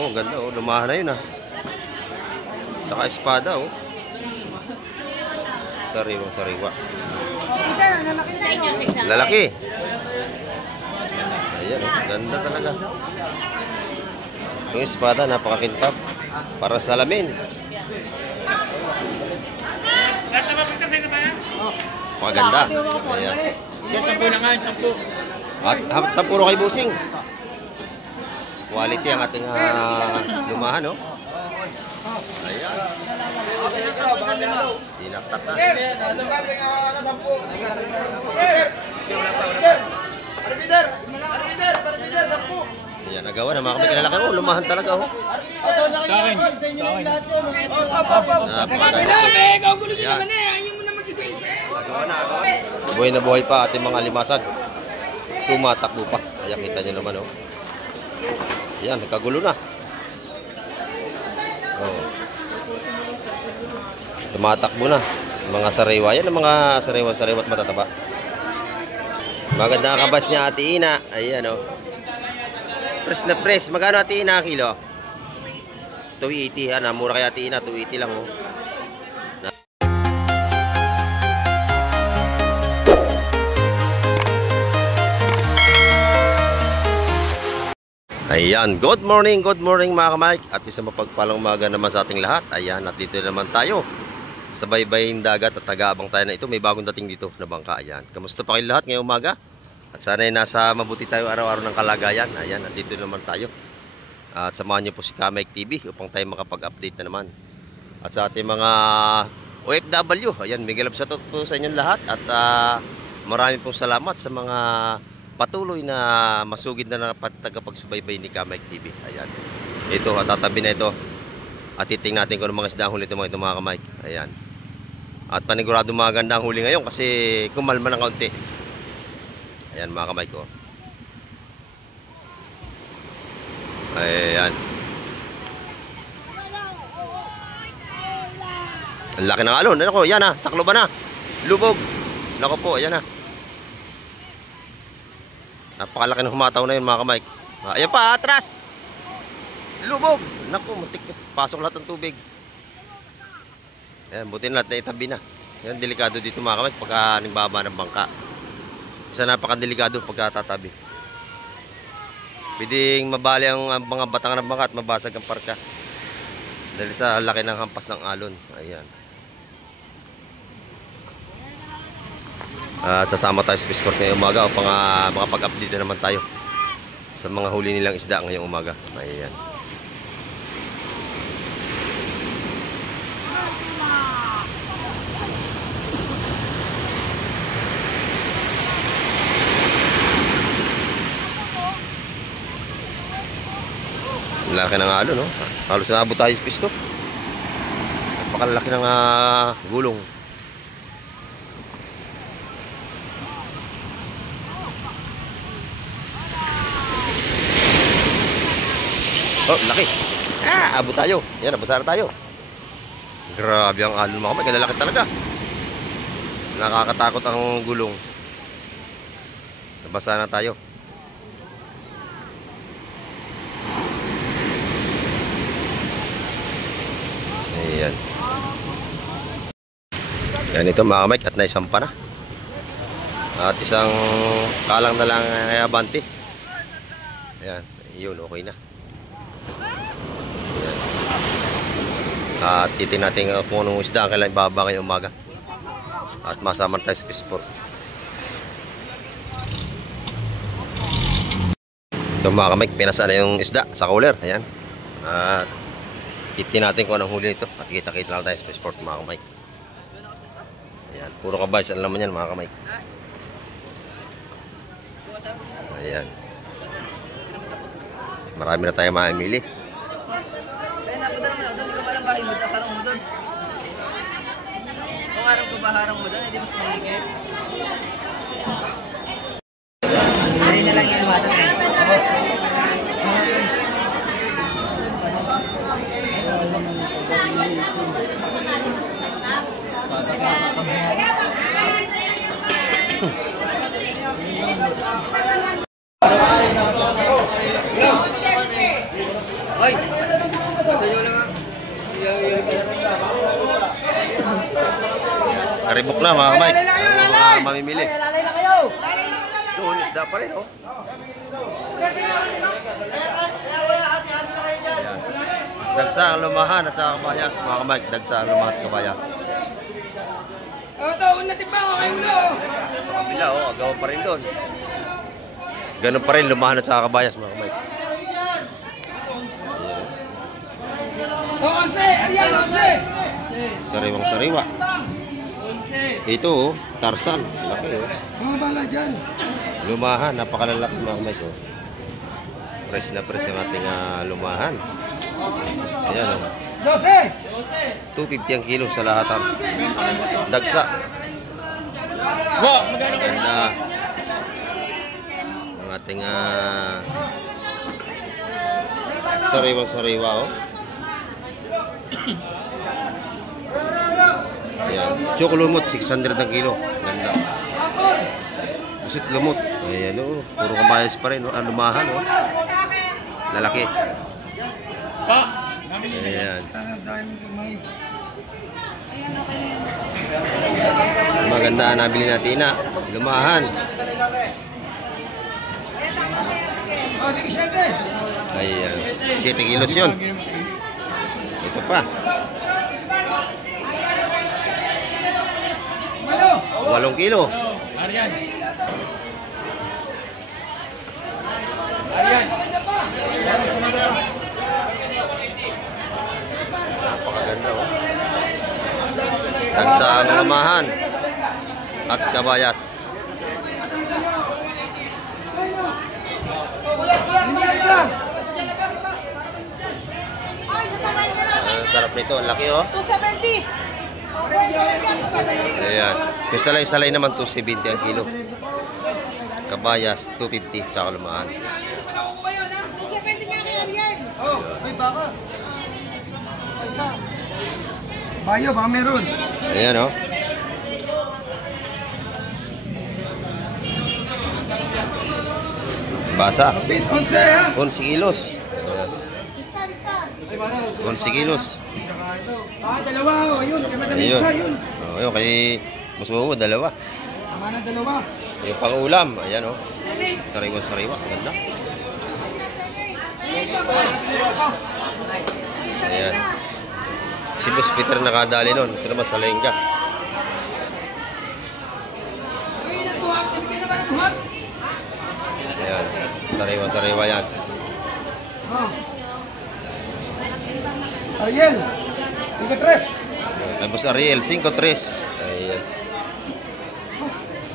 Oh, ganda oh. Lumahan na yun ah. Tsaka espada oh. Sariwang sariwa. Lalaki. Ayan oh. Ganda talaga. Yung espada napakakintab. Para sa salamin. Napakaganda. Ayan. Yan, 10 na nga, 10. At sa puro kay Busing. Quality ang ating lumahan, no? Ayan. Tinaktak na. Ayan, nagawa na mga kapag oh, lumahan talaga, oh. Sa akin. Buhay na buhay pa ating mga limasag. Tumatakbo pa. Kaya kita nyo naman, oh. Ayan, nagkagulo na. Oh. Tumatakbo na. Mga sariwa. Yan ang mga sariwa at matataba. Maganda ang kabas niya, Ate Ina. Ayan, oh. Press na press. Magkano, Ate Ina, kilo? 280. Yan, mura kay Ate Ina. 280 lang, oh. Ayan, good morning mga ka-Mike. At isang mapagpalang umaga naman sa ating lahat. Ayan, at dito naman tayo sa baybaying dagat at taga-abang tayo na ito. May bagong dating dito na bangka. Ayan, kamusta pa kayo lahat ngayong umaga? At sana ay nasa mabuti tayo araw-araw ng kalagayan. Ayan, at dito naman tayo. At samahan niyo po si Ka-Mike TV upang tayo makapag-update na naman. At sa ating mga OFW, ayan, big love shoutout po sa inyong lahat. At marami pong salamat sa mga patuloy na masugid na tagapagsubaybay ni Ka-Mike TV. Ayan. Ito, tatabi na ito. At titingnan natin kung mga isda ang huli ito mga Ka-Mike. Ayan. At panigurado maganda ang huli ngayon kasi kumalma ng kaunti. Ayan mga Ka-Mike ko. Ayan. Ang laki ng alon. Ano ko? Yan ha. Saklo ba na? Lubog. Nako po. Ayan ha. Napakalaki ng humataw na yun mga Ka-Mike. Ayan pa, atras! Lubog! Naku, mutik. Pasok lahat ng tubig. Ayan, buti na lahat na itabi na. Ayan, delikado dito mga Ka-Mike pagka nagbaba ng bangka. Isa napakadelikado pagka tatabi. Pwedeng mabali ang mga batang ng bangka at mabasag ang parka. Dahil sa laki ng hampas ng alon. Ayan. At sasama tayo sa Fishport ngayong umaga upang makapag-update na naman tayo sa mga huli nilang isda ngayong umaga. Ayan. Laki ng alon, no? Halos naabot tayo sa pisto. Napakalaki ng gulong. Oh, laki. Abot tayo. Yan, nabasa na tayo. Grabe ang alon mga Ka-Mike. Lalaki talaga. Nakakatakot ang gulong. Nabasa na tayo. Ayan. Yan ito mga Ka-Mike. At naisampa na. At isang kalang na lang kay Abante. Ayan. Yun, okay na. At titin natin kung anong isda ang kailangan ibaba ngayong umaga. At masama tayo sa Fishport. Ito mga Ka-Mike, pinasa na yung isda sa cooler. Ayan. At titin natin kung anong huli nito. At kita-kita lang tayo sa Fishport mga Ka-Mike. Ayan. Puro kabays. Ano naman yan mga Ka-Mike. Ayan. Marami na tayo mamimili. Kung harang ko ba harang mo doon, hindi mas mahigit. Hindi na lang yung mata. Karibok na mga kamay. Mga mamimili. Doon, isda pa rin, oh. Ayan. Dagsa ang lumahan at saka kabayas, mga kamay. Dagsa ang lumahan at kabayas. Sa kabila, oh, agaw pa rin doon. Ganun pa rin, lumahan at saka kabayas, mga kamay. Sariwang sariwa. Ito, oh, Tarzan. Laki, oh. Mga bala dyan. Lumahan, napakalalaki, mga kamay ko. Fresh na fresh yung ating lumahan. Ayan, oh. 250 ang kilo sa lahatan. Dagsa. Wow, magkano kayo? Ganda. Ang ating sariwang sariwa, oh. Ayan. Choco lumot, 600 ang kilo. Ganda. Busit lumot. Ayan, oh. Puro kabayas pa rin, oh. Lumahan, oh. Lalaki. Pa, namili na yan. Ayan. Dahil may Maganda, nabili natin na. Lumahan. Ayan. 7 kilos yun. Ito pa. 8 kilo. Arian. Arian. Napakaganda, oh. Dagsa ang lumahan at kabayas. Ang sarap nito, ang laki, oh. 270. Ayan. Yung salay-salay naman 270 ang kilo. Kabayas 250 tsaka lumahan. 270 nga kay Ariel. Uy, baka. bayo, baka meron. Ayan, oh. Basa. Bit 11 ha. 11 kilos. Lista, lista. 11 kilos. Dalawa, oh, yun. Kaya madami Ayun. isa, yun. Oh, yun, kay Musuho, dalawa. Tama na dalawa. Yung pang-ulam, ayan, oh. Sariwa-sariwa, ganda. Ayan. Si Boss Peter nakadali nun. Ito naman sa lengga. Ayan. Sariwa-sariwa yan. Ariel, 5-3. Kay Boss Ariel, 5-3. Ayan.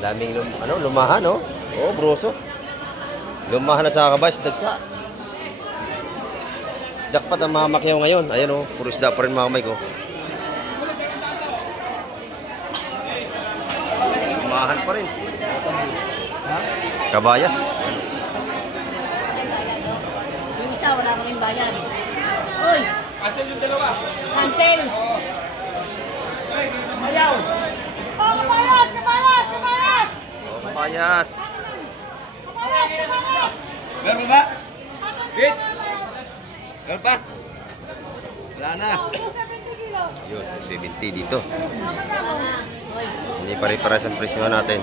Daming lumahan, oh. Oh, broso. Lumahan at saka kabayas, dagsa. Jackpot ang mga makyaw ngayon. Ayan, oh. Puro isda pa rin mga kamay ko. Lumahan pa rin. Kabayas. Yung isa, wala ko rin bayan. Uy! Asal yung dalawa. Cancel! Mayaw. Oh, kabayas! Kabayas! Kabayas! Oh, kabayas. Kabayas! Kabayas! Meron ba? Bit! Meron pa? Wala na. 270 kilo. Yun, 70 dito. Hindi pare-pares ang presyo natin.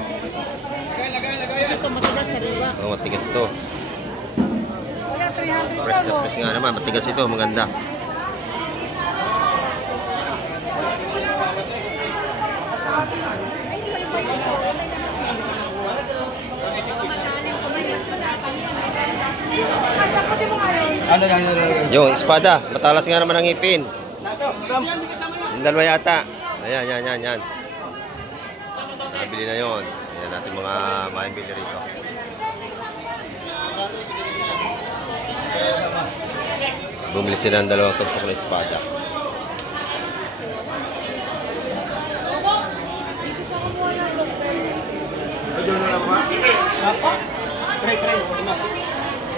Ito matigas sa riba. Oh, matigas to. Kuya, 300 Fresh na mo. fresh nga naman. Matigas ito, maganda. Ano. Yung espada, matalas nga naman ang ngipin. Yung dalawa yata. Ayan, yan. Nabili na yon. Ayan natin mga mahimbili rito. Bumili sila ng dalawang tumpok na espada.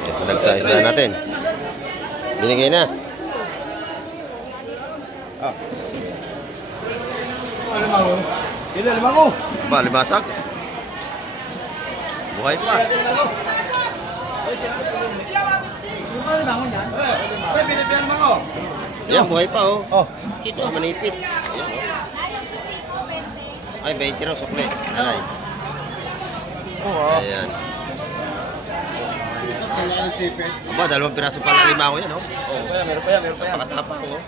Ito, nagsa-isda natin. Binigay na. Lima ko. Ba, libasag. Buhay pa. Pinipyan mo ko. Yan, buhay pa, oh. Oh. Ito, manipit. Ayan, oh. Ay, 20 raw, sukli. Nanay. Oo. Ayan. Kailangan sipit. Aba, 2 piraso pa lang lima ko yan, oh. Meron pa yan. Napakatapang, oh.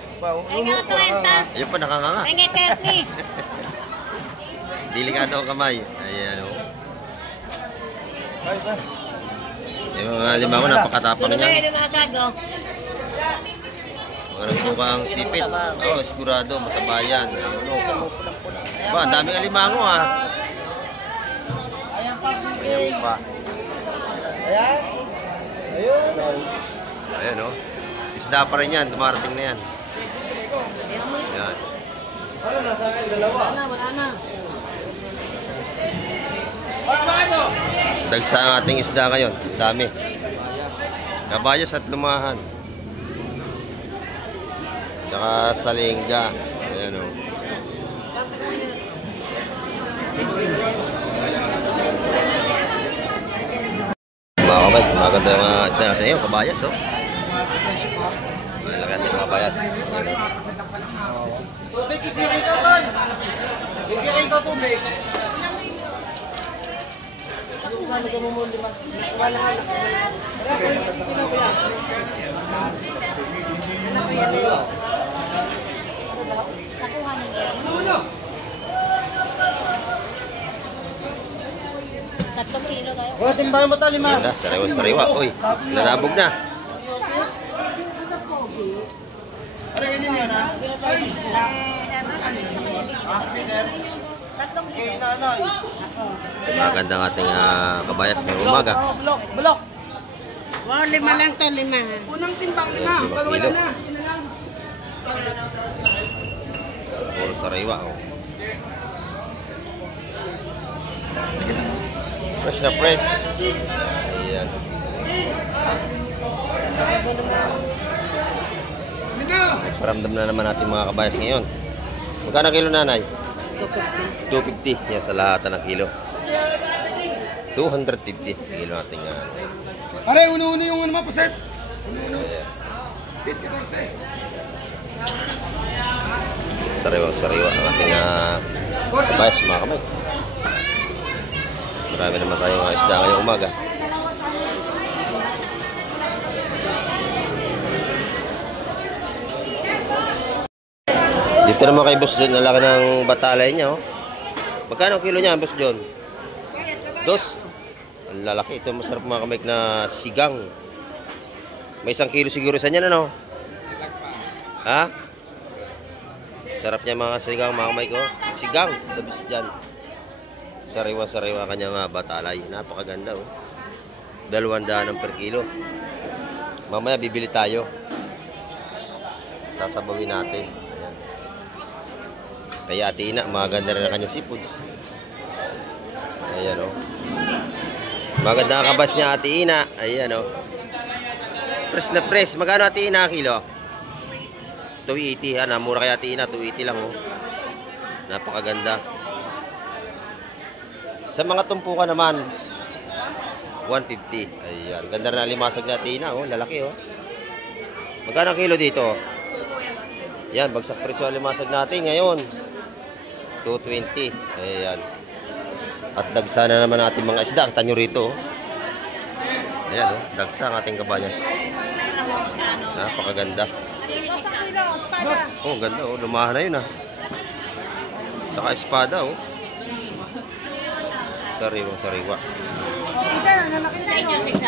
Kaya 30. Ayun pa, nakanganga. Kaya 30. Delikado ang kamay. Ayan, oh. Ay, pa. Yung mga lima ko, napakatapang Ano niya. yung lumasado? Mga nagmukang sipit. Oo, sigurado, matabayan. Ano. Ba, ang daming alimango, ah. Ayan pa. Ayan. Ayun. Ayan, oh. Isda pa rin yan, dumarating na yan. Ayan. Wala na. Dagsa ang ating isda ngayon. Dami. Kabayas at lumahan. Tsaka salingga. Ayan, oh. Mga kabay, maganda yung mga isda natin ngayon. Kabayas, oh. Malaki natin mga kabayas. Ayan, oh. Tubig, bibigay ko, Tol. Bibigay ko tubig. Saan ka mo muli ma? Wala. Nakuha niyo. 3 kilo tayo. O, timbang mo, Tol, 5. Ganda, sariwa-sariwa. Uy, lalabog na. Ano yan yan, ha? 3 kilo. Nanay. Maganda ang ating kabayas ngayong umaga. Bulok. Wow, 5 lang to, 5. Unang timbang, 5. 5 Pag wala kilo. na, yun na lang. Puro sariwa, oh. Fresh na fresh. Ayan. Paramdam na naman natin mga kabayas ngayon. Magkano kilo, nanay? 250. Yan sa lahat ng kilo. 250 kilo natin. Pare, uno-uno yung ano mapaset. Ayan. Bit 14. Sariwa-sariwa ang ating kabayas mga kamay. Marami naman tayong isda ngayong umaga. Dito naman kay Boss John, ang laki ng batalay niya, oh. Magkano ang kilo niya, Boss John? 2. Ang lalaki. Ito masarap mga kamay na sigang. May 1 kilo siguro sa niyan, ano? Ha? Sarap niya mga sigang, mga kamay ko. Sigang, labis dyan. Sariwa-sariwa kanyang batalay. Napakaganda, oh. 200 per kilo. Mamaya bibili tayo. Sasabawin natin. Ayan. Kaya Ate Ina, maganda rin ang kanyang seafoods. Ayan, oh. Maganda ang kabas niya, Ate Ina. Ayan, oh. Press na press. Magkano, Ate Ina, kilo? 280, ha? Mura kay Ate Ina, 280 lang, oh. Napakaganda. Sa mga tumpukan naman, 150. Ayan. Ganda na limasag na Ate Ina, oh. Lalaki, oh. Magkano kilo dito? Yan, bagsak presyo ang limasag natin ngayon. 220. Ayan. At dagsa na naman natin mga isda. Kita nyo rito, oh. Ayan, oh. Dagsa ang ating kabayas. Napakaganda. Oh, ganda, oh. Lumahan na yun, ah. Saka espada, oh. Sariwa-sariwa.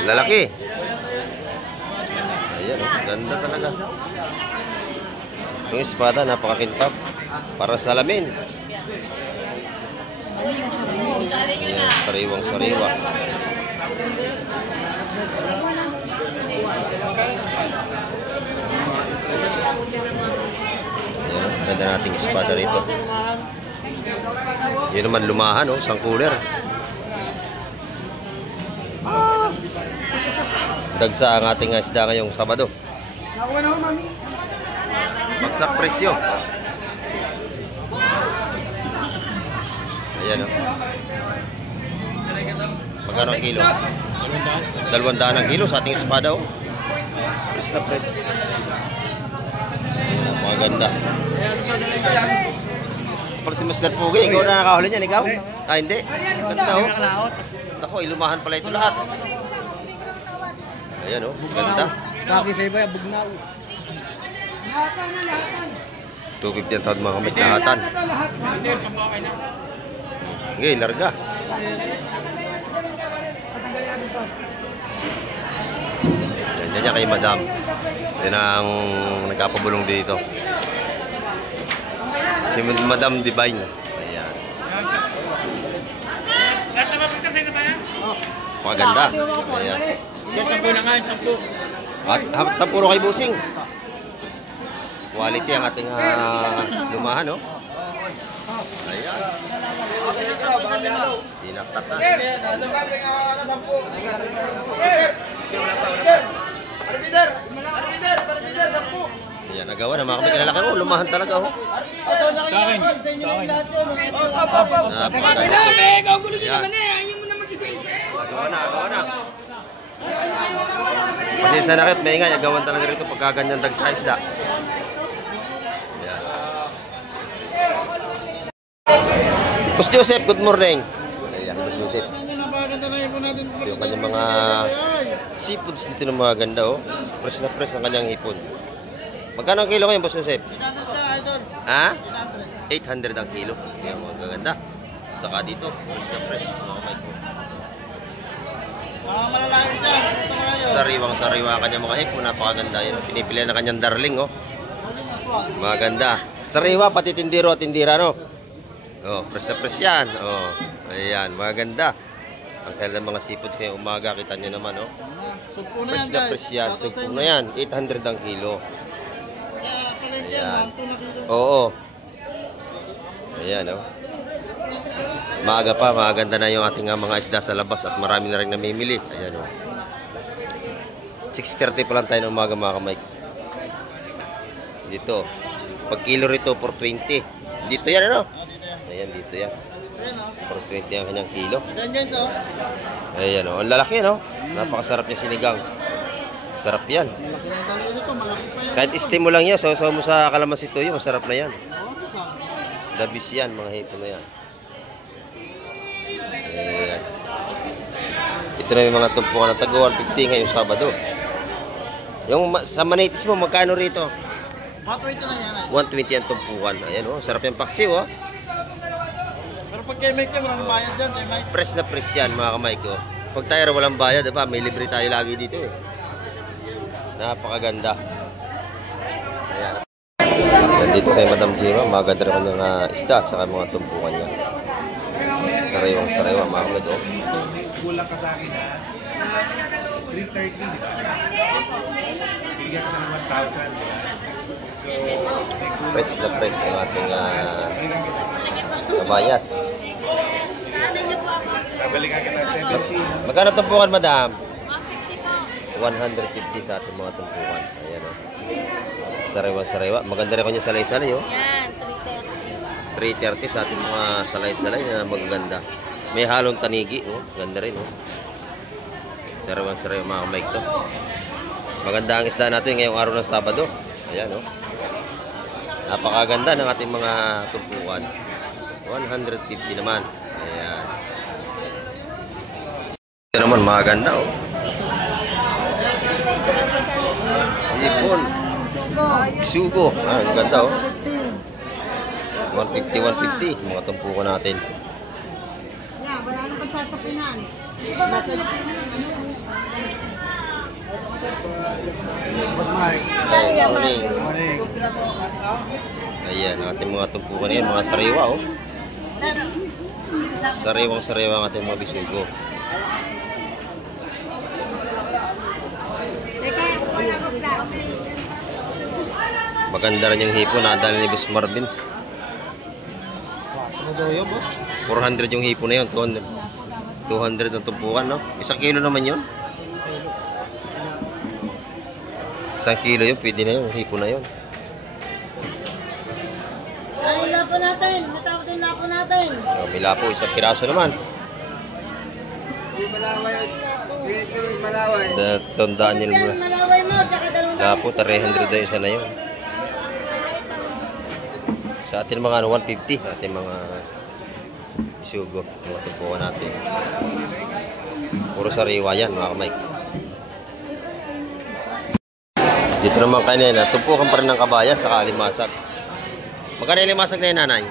Lalaki. Ayan, oh. Ganda talaga. Itong espada, napakakintab. Para sa salamin. Ayan, sariwang-sariwa. Ayan, ganda nating espada rito. Yun naman lumahan, oh. Isang cooler. Dagsa ang ating isda ngayong Sabado. Bagsak presyo. Ayan, oh. Magkano ang kilo? 200 ang kilo sa ating espada, oh. Press na press. Ayan, maganda. pala si Mr. Pugi. Ikaw na nakahuli niyan, ikaw? Ah, hindi. Ganda oh. Ako, ilumahan pala ito lahat. Ayan oh, ganda. Kaki sa iba, bugnaw. 250 ang tawad mga kamay, lahatan. Okay, larga. Yan kay Madam. Yan ang nagkapabulong dito. Si Madam Divine. Ayan. Paganda. Ayan. Yan, 10 na nga, 10. At hawak sa puro kay Busing. Quality ang ating lumahan, no? Ayan. Tinaktak na. Ayan, nagawa na mga kamay. Kalalaki, oh, lumahan talaga, oh. Sa akin. Napakaganda. Ayan. Agawa na. Pasensya na kahit maingay, agawan talaga rito pagka ganyan dag sa isda. Ayan. Boss Joseph, good morning. Ayan, Boss Joseph. Yung kanyang mga seafoods dito na mga ganda, oh. Fresh na fresh ang kanyang hipon. Magkano ang kilo ngayon, Boss Joseph? Ha? 800 ang kilo. Ayan, mga gaganda. Saka dito, fresh na fresh, mga kamay ko. Sariwang-sariwa ang kanyang mga hipon. Napakaganda yun. Pinipili na kanyang darling, oh. Maganda. Sariwa, pati tindiro at tindira, no? Oh, fresh na fresh yan. Oh, ayan, maganda. Ang kailan mga seafoods ngayong umaga, kita nyo naman, oh. Fresh na fresh yan. Sugpong na yan. 800 ang kilo. Ayan. Oo. Ayan, oh. Maaga pa, maganda na yung ating mga isda sa labas at marami na rin namimili. Ayan, oh. 6:30 pa lang tayo ng umaga, mga kamay. Dito. Pag kilo rito, 420. Dito yan, ano? Ayan, dito yan. 420 ang kanyang kilo. Ayan, oh. Ang lalaki, no? Napakasarap niya sinigang. Sarap yan. Kahit steam mo lang yan, so mo sa kalamansi toyo, masarap na yan. Dabis yan, mga hipon na yan. Ayan. Ito na yung mga tumpukan ng taga 150 ngayong Sabado. Yung sa Manitis mo, magkano rito? 120 ang tumpukan. Ayan, oh, sarap yung paksiw, oh. Pero pag kay Mike, walang bayad dyan, kay Mike. Press na press yan, mga kamay ko. Pag tayo walang bayad, diba? May libre tayo lagi dito, eh. Napakaganda. Ayan. Nandito kay Madam Jima, maganda rin kanyang isda at saka mga tumpukan niya. Sariwang, mga kamay ko. Kulang ka sa akin, ha? 330, di ba? Bigyan ka ng 1,000, di ba? Press na press ng ating kabayas. Sabalikan ka ng 70. Magkano tumpukan, Madam? 150 sa ating mga tumpukan. Ayan, oh. Sariwa. Maganda rin kanya salay-salay, oh. Yan, 330 sa ating mga salay-salay na magaganda. May halong tanigi, oh. Ganda rin, oh. Sariwa mga mic to. Maganda ang isda natin ngayong araw ng Sabado. Ayan, oh. Napakaganda ng ating mga tumpukan. 150 naman. Ayan. Ito naman maganda, oh. Ipon. Bisugo. Ah, ang ganda, oh. 150. Mga tumpukan natin. wala nang pagsasapinan. Boss Mike. Morning. Morning. Ayan, ang ating mga tumpukan na yan, mga sariwa, oh. Sariwang ang ating mga bisugo. Maganda rin yung hipon, nadala ni Boss Marvin. 400 yung hipon na yun, 200 ang tumpukan, no? 1 kilo naman yun. 1 kilo yun, pwede na yun, hipon na yun. Ay, lapo natin. Matapos yung lapo natin. Oh, may lapo, 1 piraso naman. Tandaan nyo naman. Malaway mo, tsaka 200. Lapo, 300 na isa na yun. Sa atin mga 150, ating mga isugo, mga tumpukan natin. Puro sariwa yan mga kamay. Dito naman kanina, tumpukan pa rin ng kabayas sa alimasag. Magkano yung alimasag na yun, nanay?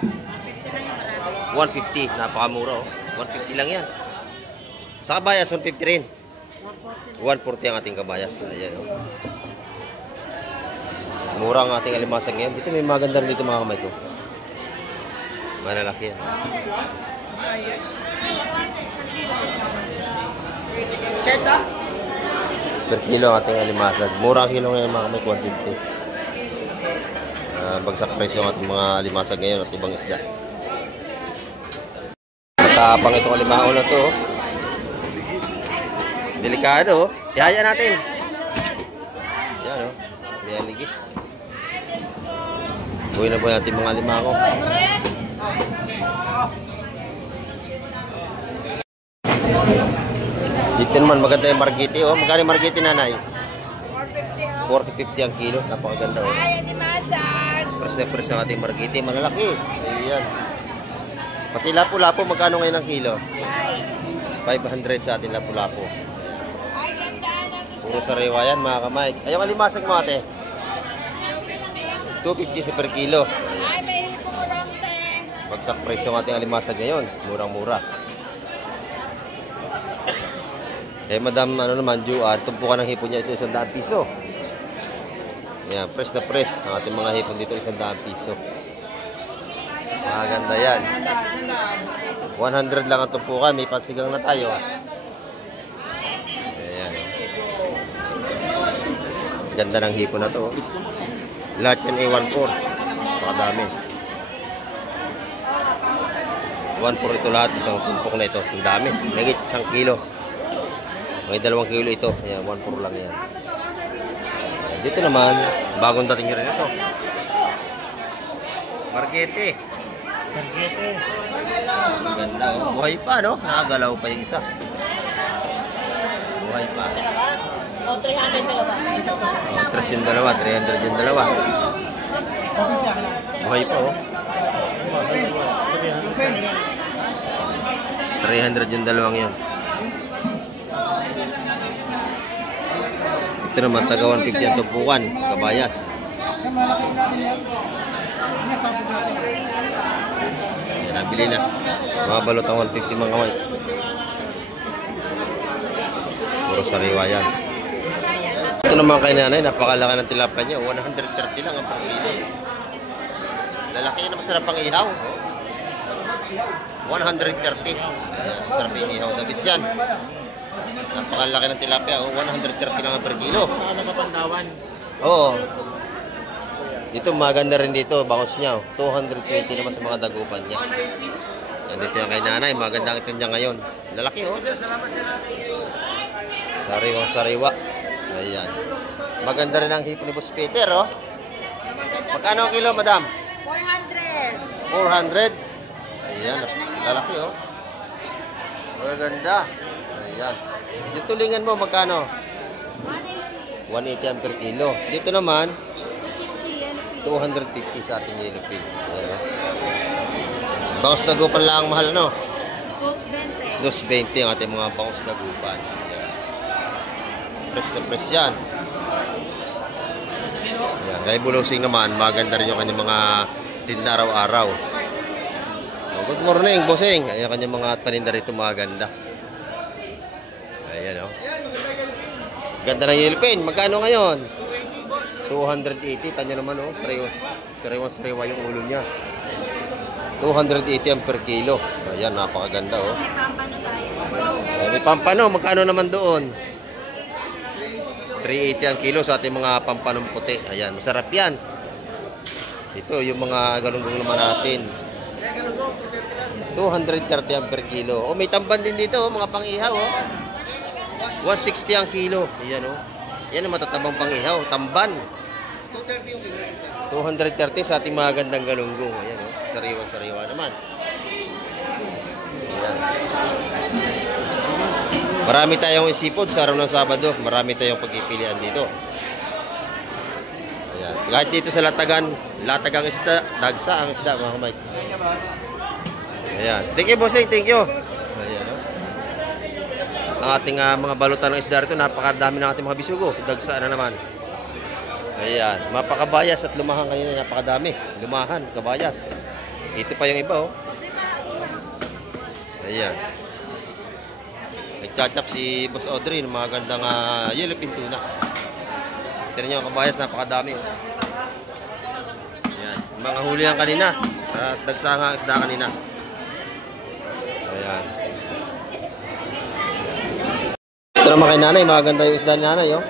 150, napakamura oh. 150 lang yan. Sa kabayas, 150 rin. 140 ang ating kabayas. Ayan oh. Mura ang ating alimasag ngayon. Dito may maganda rin dito mga kamay ko. Malalaki yan. Per kilo ang ating alimasag. Mura ang kilo ngayon mga kamay, 150. Bagsak presyo ang ating mga alimasag ngayon at ibang isda. Matapang itong alimango na to. Delikado. Ihaya natin. Yan o. May aligi. Buhay na buhay natin mga alimango. Dito naman maganda yung margiti oh. Magkano yung margiti nanay? 450 ang kilo. Napakaganda oh. Pres na pres ang ating margiti. Malalaki. Ayan. Pati lapu-lapu magkano ngayon ang kilo? 500 sa ating lapu-lapu. Puro sariwa yan mga kamay. Ayong alimasag mo ate? 250 sa per kilo. Bagsak presyo ng ating alimasag ngayon. Murang-mura. Eh madam, ano naman, Juan, tumpukan ng hipon niya isa 100 piso. Ayan, press na press ang ating mga hipon dito 100 piso. Maganda yan. 100 lang ang tumpukan, may pasigang na tayo. Ayan. Ganda ng hipon na to. Lahat yan ay 1/4. Pakadami. 1/4 ito lahat, isang tumpok na ito. Ang dami, nagit 1 kilo. May 2 kilo ito. Ayan, 1/4 lang yan. Dito naman, bagong dating rin ito. Margete. Ganda oh. Buhay pa no? Nakagalaw pa yung isa. Buhay pa. O, 300 dalawa. Oh, 300 yung dalawa, 300 yung dalawa. Buhay pa oh. 300 yung dalawang yan. Ito naman, taga 150 ang tumpukan, kabayas. Ayan, nabili na. Mga balot ang 150 mga kamay. Puro sariwa yan. Ito naman kay nanay, napakalaki ng tilapia niya. 130 lang ang per kilo. Lalaki na masarap ang ihaw. 130. Ayan, masarap ang ihaw. Dabis yan. Napakalaki ng tilapia. 130 lang ang per kilo. Oo. Dito maganda rin dito. Bangos niya. 220 naman sa mga dagupan niya. Nandito yung kay nanay. Maganda ito niya ngayon. Lalaki oh. Sariwang sariwa. Ayan. Maganda rin ang hipon ni Boss Peter oh. Magkano ang kilo madam? 400. 400. Ayan. Lalaki oh. Maganda. Ayan. Yung tulingan mo magkano? 180 ang per kilo. Dito naman 250 sa ating yellow pin. Ayan oh. Bangos dagupan lang mahal no? 220. 220 ang ating mga bangos dagupan. Press na press yan. Ayan. Kaya bulusing naman, maganda rin yung kanyang mga tinda araw-araw. Oh, good morning, bossing. Ayan kanyang mga paninda rito maganda. Ayan o. Ganda ng yellow pin. Magkano ngayon? 280. Tanya naman o. Sariwa yung ulo niya. 280 ang per kilo. Ayan, napakaganda o. May pampano. Magkano naman doon? 380 ang kilo sa ating mga pampanong puti. Ayan, masarap yan. Ito, yung mga galunggong naman natin. 230 ang per kilo. O, may tamban din dito, mga pang-ihaw. 160 ang kilo. Ayan o. Yan ang matatabang pang-ihaw. Tamban. 230 sa ating mga gandang galunggong. Ayan o. Sariwa-sariwa naman. Ayan. Marami tayong isipod sa araw ng Sabado. Marami tayong pagpipilian dito. Ayan. Kahit dito sa Latagan, Latagang isda, dagsa ang isda mga kamay. Ayan. Thank you, bossing. Thank you. Ayan, oh. Ang ating mga balutan ng isda rito, napakadami ng ating mga bisugo. Dagsa na naman. Ayan. Mapakabayas at lumahan kanina, napakadami. Lumahan, kabayas. Ito pa yung iba, oh. Ayan. Nagchatchap si Boss Audrey ng mga gandang yellow pintuna. Tignan nyo ang kabayas, napakadami. Ayan. Mga huli yan kanina. Dagsa nga ang isda kanina. Ayan. Ito naman kay nanay, maganda yung isda ni nanay, oh.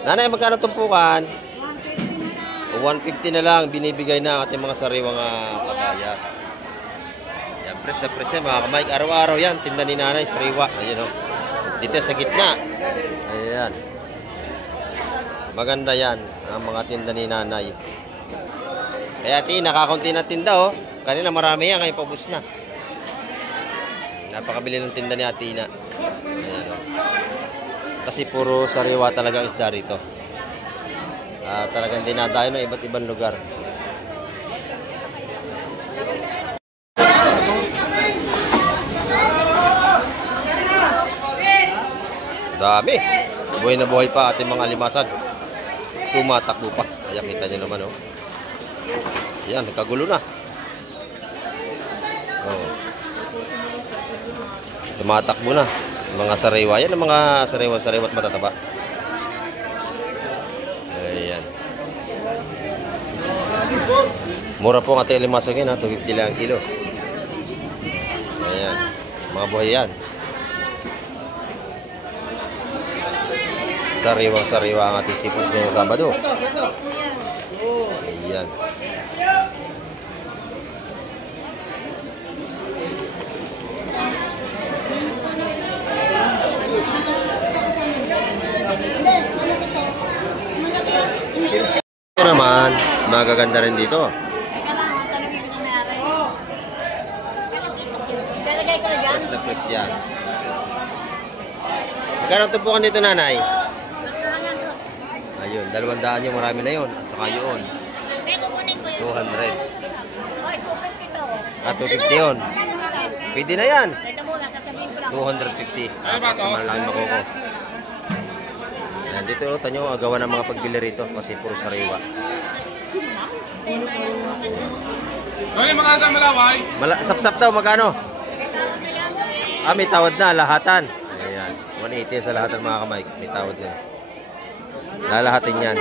Nanay, magkano tumpukan? 150 na lang, binibigay na ang ating mga sariwang kabayas. Yan, press na press yan, mga kamay. Araw-araw yan, tinda ni nanay, sariwa. Ayan, oh. Dito sa gitna. Ayan. Maganda yan, ang mga tinda ni nanay. Kaya nakakunti na tinda, oh. Kanina marami yan, ngayon paubos na. Napakabili ng tinda ni Atina. Ayan, oh. Kasi puro sariwa talaga ang isda rito. Talagang dinadayo ng iba't ibang lugar. Dami. Buhay na buhay pa ating mga limasag. Tumatakbo pa. Kaya kita nyo naman, oh. Yan, nagkagulo na. Oh. Tumatakbo na. Mga sariwa. Yan ang mga sariwa at matataba. Ayan. Mura po ang ating limasag yan, 250 lang ang kilo. Ayan. Mga buhay yan. Sariwang-sariwa ang ating sipos ngayong Sabado. Ayan. Ito naman, magaganda rin dito. Teka lang, ang talagay ko na mayari. Lalagay ko na dyan. Fresh na fresh yan. Magkano tumpukan dito, nanay? Ayun, 200 yung marami na yun. At saka yun, May kukunin ko yun. 200. Oy, 250 to. 250 yun. Pwede na yan. Ito muna, sasabihin ko lang. 250. Malaking makoko. Ayan, dito, tanyo, gawa ng mga pagbili rito kasi puro sariwa. Ano mga malaway? Sapsap daw, magkano? May tawad na, lahatan. Ayan, 180 sa lahatan mga kamay. May tawad na. Lalahatin yan.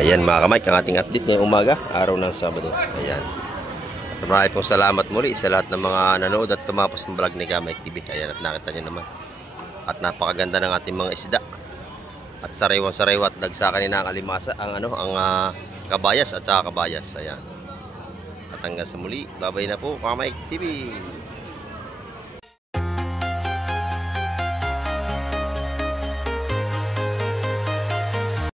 Ayan mga kamay, ang ating update ngayong umaga, araw ng Sabado. Ayan. At maraming pong salamat muli sa lahat ng mga nanood at tumapos ng vlog ni Kamay TV. Ayan, at nakita nyo naman. At napakaganda ng ating mga isda. At sariwang-sariwa at dagsa kanina ang alimasa, ang kabayas at saka kabayas. Ayan. At hanggang sa muli, babay na po Kamay TV.